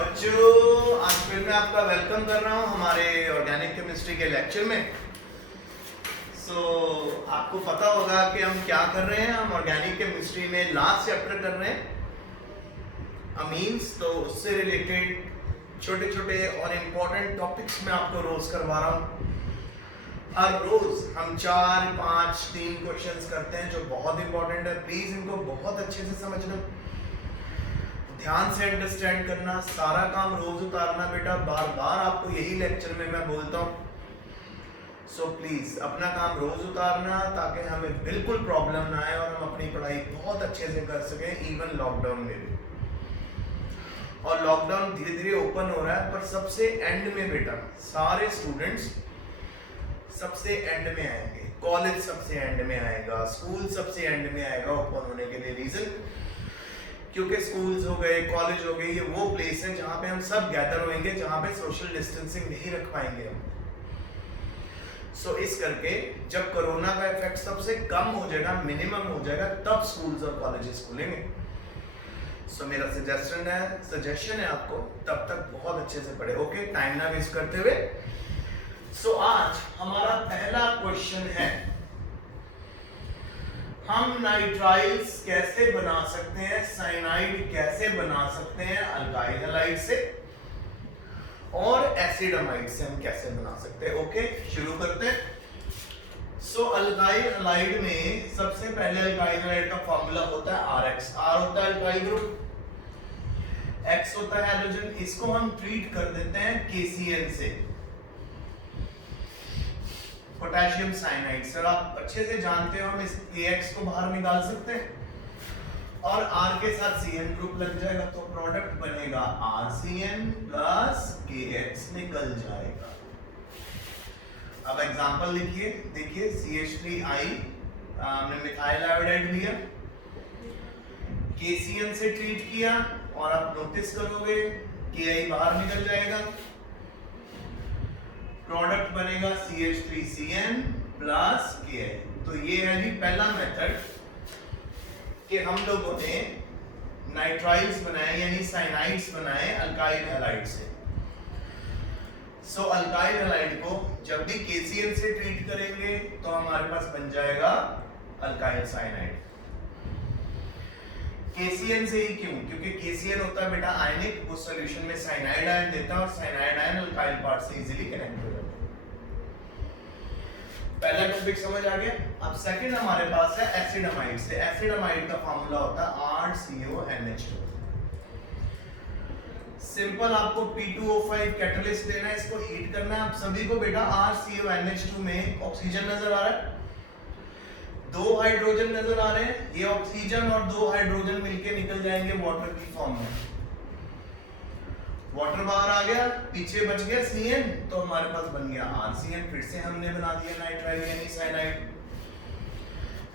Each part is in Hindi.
बच्चों, आज फिर मैं आपका वेलकम कर रहा हूँ हमारे ऑर्गेनिक केमिस्ट्री के लेक्चर में। आपको पता होगा कि हम क्या कर रहे हैं। हम ऑर्गेनिक केमिस्ट्री में लास्ट चैप्टर कर रहे हैं अमीन्स। तो उससे रिलेटेड छोटे छोटे और इम्पोर्टेंट टॉपिक्स मैं आपको रोज करवा रहा हूँ। हर रोज हम 4, 5, 3 क्वेश्चंस करते हैं जो बहुत इंपॉर्टेंट है। प्लीज इनको बहुत अच्छे से समझना, ध्यान से अंडरस्टैंड करना, सारा काम रोज उतारना बेटा। बार बार आपको यही लेक्चर में मैं बोलता हूँ। सो प्लीज अपना काम रोज उतारना ताकि हमें बिल्कुल प्रॉब्लम ना आए और हम अपनी पढ़ाई बहुत अच्छे से कर सकें, इवन लॉकडाउन में भी। और लॉकडाउन धीरे धीरे ओपन हो रहा है, पर सबसे एंड में बेटा सारे स्टूडेंट्स सबसे एंड में आएंगे। कॉलेज सबसे एंड में आएगा, स्कूल सबसे एंड में आएगा ओपन होने के लिए। रीजन क्योंकि स्कूल्स हो गए, कॉलेज हो गए, ये वो प्लेस है जहाँ पे हम सब गैदर होंगे, जहाँ पे सोशल डिस्टेंसिंग नहीं रख पाएंगे हम। इस करके जब कोरोना का इफेक्ट सबसे कम हो जाएगा, मिनिमम हो जाएगा, तब स्कूल्स और कॉलेजेस खुलेंगे। मेरा सजेशन है आपको तब तक बहुत अच्छे से पढ़े। ओके, टाइम ना वेस्ट करते हुए। आज हमारा पहला क्वेश्चन है, हम नाइट्राइल्स कैसे बना सकते हैं, साइनाइड कैसे बना सकते हैं अल्काइल हैलाइड से, और एसिडमाइड से हम कैसे बना सकते हैं। ओके, शुरू करते हैं। अल्काइल हैलाइड में सबसे पहले अल्काइल हैलाइड का फॉर्मूला होता है RX। R होता है अल्काइल ग्रुप, X होता है हैलोजन। इसको हम ट्रीट कर देते हैं KCl से, पोटेशियम साइनाइड। सर आप अच्छे से जानते हो हम इस KX को बाहर निकाल सकते हैं और R के साथ CN ग्रुप लग जाएगा, तो प्रोडक्ट बनेगा RCN प्लस KX निकल जाएगा। अब एग्जांपल लिखिए, देखिए CH3I हमने मिथाइल आयोडाइड लिया, KCN से ट्रीट किया और आप नोटिस करोगे KI बाहर निकल जाएगा, प्रोडक्ट बनेगा CH3CN प्लस Ki। तो ये है जी पहला मेथड कि हम लोगों ने नाइट्राइल्स बनाए यानी साइनाइड्स बनाए अल्काइल हैलाइड से। अल्काइल हैलाइड को जब भी KCl से ट्रीट करेंगे तो हमारे पास बन जाएगा अल्काइल साइनाइड। KCl से ही क्यों? क्योंकि KCl होता है बेटा आयनिक, उस सॉल्यूशन में साइनाइड आयन देता है और साइनाइड आयन अल्काइल पार्ट से इजीली कनेक्ट हो जाता है। पहला टॉपिक समझ आ गया। अब सेकंड हमारे पास है एसिडमाइड से। एसिडमाइड का फार्मूला होता है RCONH2। सिंपल, आपको P2O5 कैटलिस्ट लेना है, इसको हीट करना है। आप सभी को बेटा RCONH2 में ऑक्सीजन नजर आ रहा है, 2 हाइड्रोजन नजर आ रहे हैं। ये ऑक्सीजन और 2 हाइड्रोजन मिलके निकल जाएंगे वाटर की फॉर्म में। वाटर बाहर आ गया, पीछे बच गया CN, तो हमारे पास बन गया RCN। फिर से हमने बना दिया नाइट्राइल यानी साइनाइड।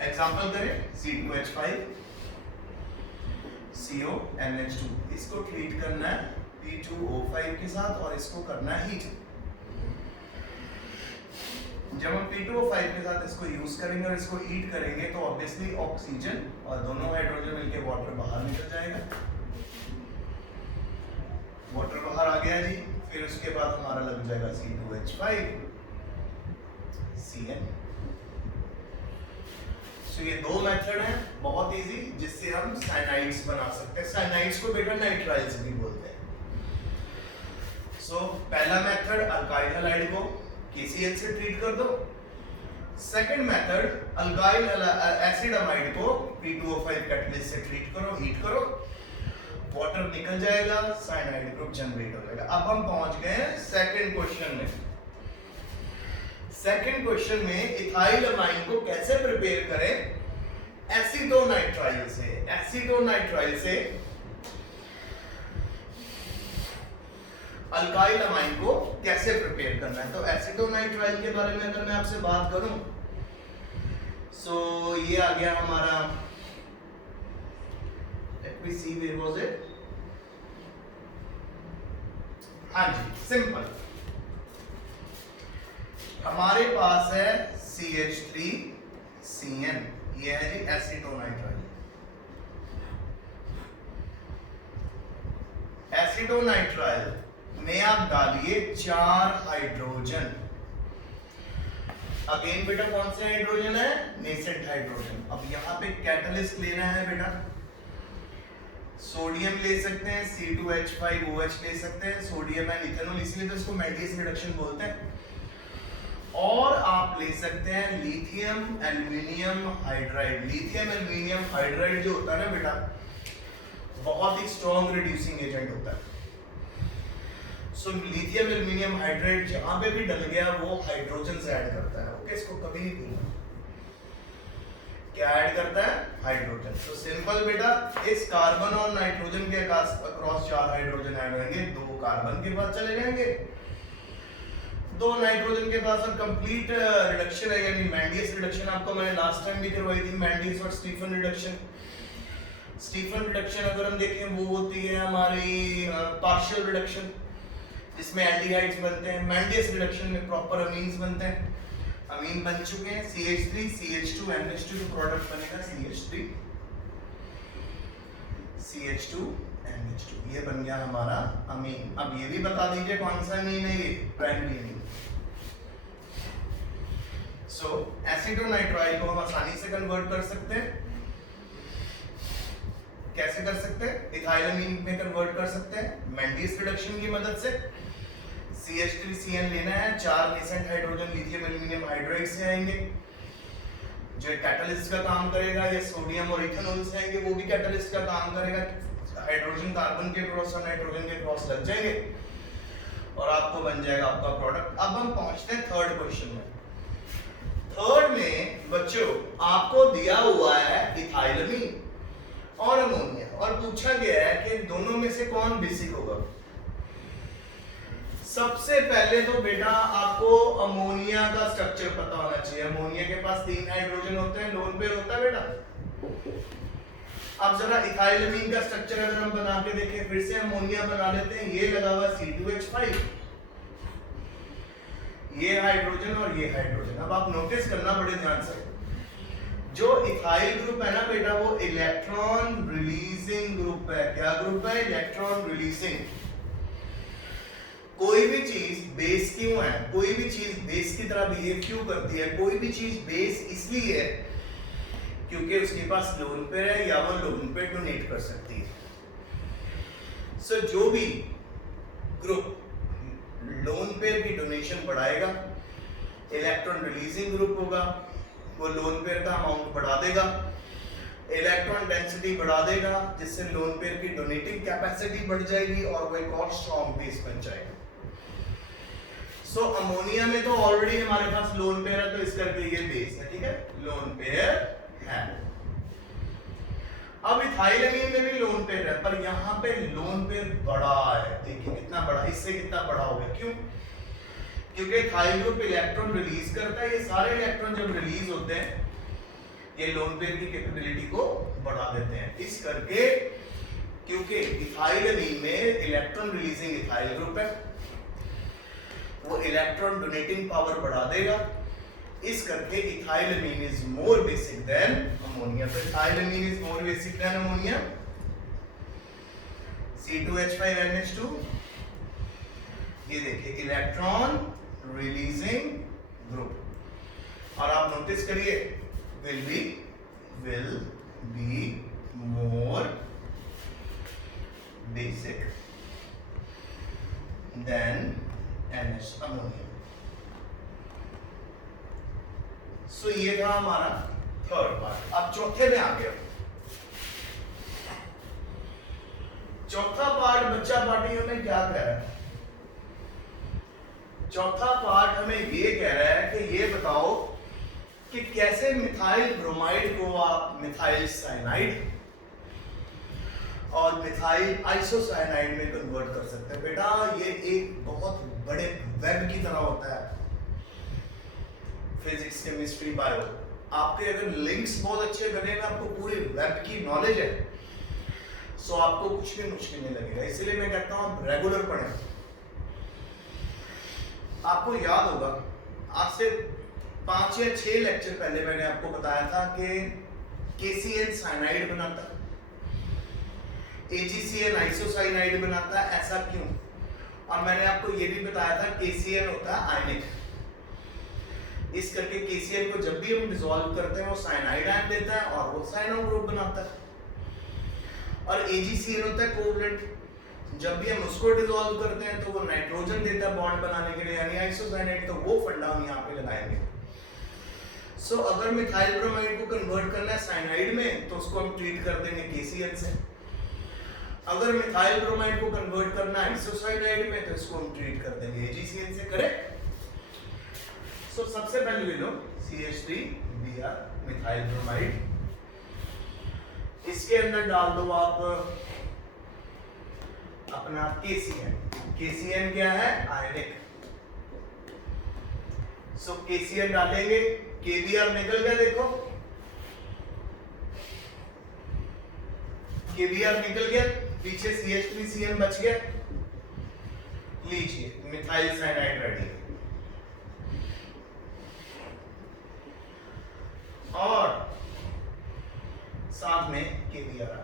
एग्जांपल करें, C2H5 CONH2, इसको ट्रीट करना है P2O5 के साथ और इसको करना है हीट। जब हम P2O5 के साथ इसको यूज करेंगे और इसको हीट करेंगे तो ऑब्वियसली ऑक्सीजन और दोनों हाइड्रोजन मिलके वाटर बाहर निकल जाएगा। वाटर बाहर आ गया जी, फिर उसके बाद हमारा लग जाएगा C2H5 CN। ये 2 मेथड हैं बहुत इजी जिससे हम साइनाइड्स बना सकते हैं। साइनाइड्स को बेटा नाइट्राइल्स भी बोलते हैं। पहला मेथड अल्काइल हैलाइड को KCl से ट्रीट कर दो। सेकंड मेथड अल्काइल एसिडमाइड को P2O5 कैटलिस्ट से ट्रीट करो, हीट करो, वाटर निकल जाएगा, साइनाइड ग्रुप जनरेट हो जाएगा। अब हम पहुंच गए हैं सेकंड क्वेश्चन में। सेकंड क्वेश्चन में इथाइल अमाइन को कैसे प्रिपेयर करें एसिटोनाइट्राइल से। एसिटोनाइट्राइल से अल्काइल अमाइन को कैसे प्रिपेयर करना है। तो एसिटोनाइट्राइल के बारे में अगर मैं आपसे बात करूं, ये आ गया हमारा, let me see where was it. हाँ जी, सिंपल, हमारे पास है CH3CN, ये है जी एसिटोनाइट्राइल। एसीटोनाइट्राइल में आप डालिए 4 हाइड्रोजन। अगेन बेटा कौन से हाइड्रोजन है? Nascent hydrogen. अब यहाँ पे कैटलिस्ट लेना है बेटा, सोडियम ले सकते हैं, C2H5OH ले सकते हैं, सोडियम एंड इथेनॉल, इसलिए तो इसको मैंडियस रिडक्शन बोलते हैं। और आप ले सकते हैं lithium aluminium hydride. Lithium aluminium hydride जो होता है ना बेटा, बहुत ही स्ट्रॉन्ग रिड्यूसिंग एजेंट होता है। सो लिथियम एल्यूमिनियम हाइड्राइड जहां पे भी डल गया वो हाइड्रोजन से ऐड करता है। ओके, इसको कभी नहीं भूलना, क्या ऐड करता है? हाइड्रोजन। तो सिंपल बेटा, इस कार्बन और नाइट्रोजन के अक्रॉस 4 हाइड्रोजन ऐड होंगे, 2 कार्बन के पास चले जाएंगे, 2 नाइट्रोजन के पास, और कंप्लीट रिडक्शन है, यानी मैंडियस रिडक्शन आपको मैंने लास्ट टाइम भी करवाई थी, मैंडियस और स्टीफन रिडक्शन। स्टीफन रिडक्शन अगर हम देखें वो होती है हमारी पार्शियल रिडक्शन, जिसमें एल्डिहाइड्स बनते हैं। मैंडियस रिडक्शन में प्रॉपर अमीन्स बनते हैं। अमीन बन चुके हैं, CH3 CH2 NH2, तो प्रोडक्ट बनेगा CH3 CH2 NH2, ये बन गया हमारा अमीन। अब ये भी बता दीजिए कौन सा अमीन है ये? Primary amine. सो एसीटोनाइट्राइल को हम आसानी से कन्वर्ट कर सकते हैं। कैसे कर सकते हैं? इथाइलअमीन में कन्वर्ट कर सकते हैं मैंडियस रिडक्शन की मदद से। CH3CN लेना है, 4 nascent hydrogen lithium aluminium hydride से आएंगे जो कैटलिस्ट का काम करेगा, या सोडियम और इथेनॉल से आएंगे वो भी कैटलिस्ट का काम करेगा। हाइड्रोजन कार्बन के क्रॉस और नाइट्रोजन के क्रॉस लग जाएंगे और आपको बन जाएगा आपका प्रोडक्ट। अब हम पहुंचते हैं थर्ड क्वेश्चन में। थर्ड में बच्चों आपको दिया हुआ है इथाइलअमीन और अमोनिया, और पूछा गया है कि दोनों में से कौन बेसिक होगा। सबसे पहले तो बेटा आपको अमोनिया का स्ट्रक्चर पता होना चाहिए। अमोनिया के पास 3 हाइड्रोजन होते हैं, लोन पेयर होता है बेटा। अब जरा इथाइलअमीन का स्ट्रक्चर अगर हम बना के देखें, फिर से अमोनिया बना लेते हैं। ये लगा हुआ C2H5, ये हाइड्रोजन और ये हाइड्रोजन। अब आप नोटिस करना बड़े ध्यान से, जो इथाइल ग्रुप है ना बेटा, वो इलेक्ट्रॉन रिलीजिंग ग्रुप है। क्या ग्रुप है? Electron releasing. कोई भी चीज बेस क्यों है? कोई भी चीज बेस की तरह बिहेव क्यों करती है? कोई भी चीज बेस इसलिए है क्योंकि उसके पास लोन पेयर है या वो लोन पेयर डोनेट कर सकती है। सो जो भी ग्रुप लोन पेयर की डोनेशन बढ़ाएगा, इलेक्ट्रॉन रिलीजिंग ग्रुप होगा, वो लोन पेयर का अमाउंट बढ़ा देगा, इलेक्ट्रॉन डेंसिटी बढ़ा देगा, जिससे लोन पेयर की डोनेटिंग कैपेसिटी बढ़ जाएगी और वो एक और स्ट्रॉन्ग बेस बन जाएगा। सो अमोनिया में तो ऑलरेडी हमारे पास लोन पेयर है, तो इस करके ये बेस है, ठीक है, लोन पेयर है। अब इथाइलअमीन में भी लोन पेयर है, पर यहां पे लोन पेयर बड़ा है। देखिए कितना बड़ा, इससे कितना बड़ा हो गया। क्यों? क्योंकि इथाइल ग्रुप इलेक्ट्रॉन रिलीज करता है। ये सारे इलेक्ट्रॉन जब रिलीज होते हैं ये लोन पेयर की कैपेबिलिटी को बढ़ा देते हैं। इस करके क्योंकि इथाइलअमीन में इलेक्ट्रॉन रिलीजिंग इथाइल ग्रुप है, वो इलेक्ट्रॉन डोनेटिंग पावर बढ़ा देगा। इस करके ethylamine is more basic than ammonia. तो ethylamine is more basic than ammonia. C2H5NH2, ये देखिए इलेक्ट्रॉन रिलीजिंग ग्रुप। और आप नोटिस करिए will be more basic than NH ammonia. So ये था हमारा थर्ड पार्ट। अब चौथे में आ गया। चौथा पार्ट बच्चा पार्टी हमें क्या कह रहा है? चौथा पार्ट हमें ये कह रहा है कि ये बताओ कि कैसे मिथाइल ब्रोमाइड को आप मिथाइल साइनाइड और मिथाइल आइसोसाइनाइड में कन्वर्ट कर सकते हैं। बेटा ये एक बहुत बड़े वेब की तरह होता है, फिजिक्स केमिस्ट्री बायो। आपके अगर लिंक्स बहुत अच्छे बने हैं, आपको पूरी वेब की नॉलेज है, सो आपको कुछ भी मुश्किल नहीं लगेगा। इसलिए मैं कहता हूं आप रेगुलर पढ़ें। आपको याद होगा आज से 5 या 6 लेक्चर पहले मैंने आपको बताया था कि KCl साइनाइड बनाता है। AgCN आइसोसाइनाइड बनाता है, ऐसा क्यों? और मैंने आपको ये भी बताया था KCN होता है आयनिक, इस करके KCN को जब भी हम डिसॉल्व करते हैं वो साइनाइड आयन देता है और वो साइनो ग्रुप बनाता है। और AgCN होता है कोवलेंट, जब भी हम उसको डिसॉल्व करते हैं तो वो नाइट्रोजन देता है बॉन्ड बनाने के लिए, यानी आइसोसाइनाइड। तो वो फंडा हम यहाँ पे लगाएंगे। सो अगर मिथाइल ब्रोमाइड को कन्वर्ट करना है साइनाइड में तो उसको हम ट्रीट कर देंगे KCN से। अगर मिथाइल ब्रोमाइड को कन्वर्ट करना है आइसोसाइनाइड में तो इसको हम ट्रीट कर देंगे AgCN से, करेक्ट? सो सबसे पहले ले लो CH3Br मिथाइल ब्रोमाइड, इसके अंदर डाल दो आप अपना KCN। KCN क्या है? आयनिक। सो KCN डालेंगे, KBr निकल गया, देखो KBr निकल गया, पीछे CH3CN बच गया। लीजिए मिथाइल साइनाइड रेडी। और साथ में KBr आ गया।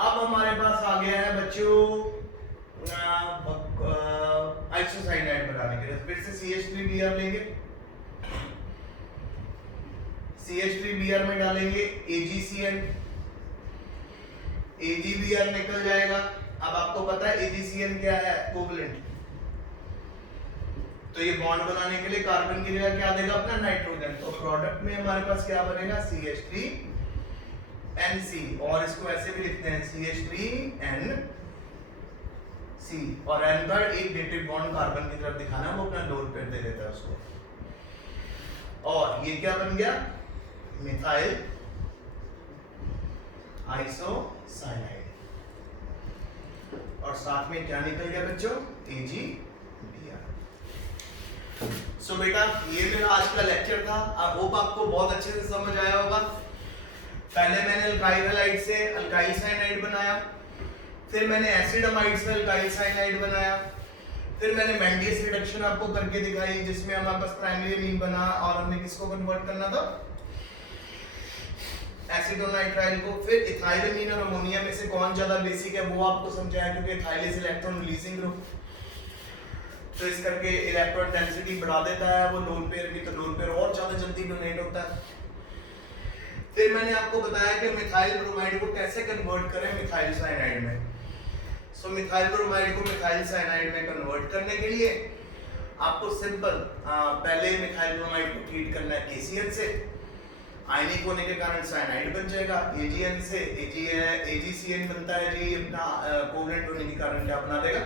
अब हमारे पास आ गया है बच्चों आइसोसाइनाइड बनाने के लिए। फिर से CH3Br लेंगे, CH3Br में डालेंगे AgCN, AgBr निकल जाएगा। अब आपको पता है AgCN क्या है? कोवलेंट। तो ये बॉन्ड बनाने के लिए कार्बन की जगह क्या देगा? अपना नाइट्रोजन। तो प्रोडक्ट में हमारे पास क्या बनेगा? CH3NC, और इसको ऐसे भी लिखते हैं CH3NC, और N पर एक डेटेड बॉन्ड कार्बन की तरफ दिखाना, वो अपना लोन पेयर दे देता है उसको। और ये क्या बन गया? Methyl isocyanide. और साथ में क्या निकल गया बच्चों? AgBr। सो बेटा ये मेरा आज का लेक्चर था। आई होप आपको बहुत अच्छे से समझ आया होगा। पहले मैंने अल्काइल हैलाइड से अल्काइल साइनाइड बनाया, फिर मैंने एसिड अमाइड से अल्काइल साइनाइड बनाया, फिर मैंने मेंडियस रिडक्शन आपको करके दिखाई जिसमें हमारे पास प्राइमरी अमीन बना और हमने किसको कन्वर्ट करना था? एसिडोनाइट्राइल को। फिर इथाइल अमीन और अमोनिया में से कौन ज्यादा बेसिक है वो आपको समझाया, क्योंकि ethyl is electron releasing group, तो इस करके इलेक्ट्रॉन डेंसिटी बढ़ा देता है वो लोन पेयर की, तो लोन पेयर और ज्यादा जल्दी डोनेट होता है। फिर मैंने आपको बताया कि मिथाइल ब्रोमाइड को कैसे कन्वर्ट करें मिथाइल साइनाइड में। सो मिथाइल ब्रोमाइड को मिथाइल साइनाइड में कन्वर्ट करने के लिए आपको सिंपल पहले मिथाइल ब्रोमाइड को ट्रीट करना है KCN से, आयनिक होने के कारण साइनाइड बन जाएगा। AgN से AgCN बनता है जी, अपना कोवलेंट होने के कारण क्या बना देगा?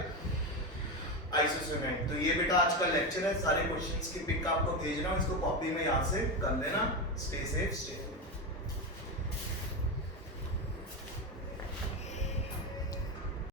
आइसोसाइनाइड। तो ये बेटा आज का लेक्चर है। सारे क्वेश्चंस की पिक आपको भेज रहा हूँ, इसको कॉपी में याद से कर लेना। Stay safe, stay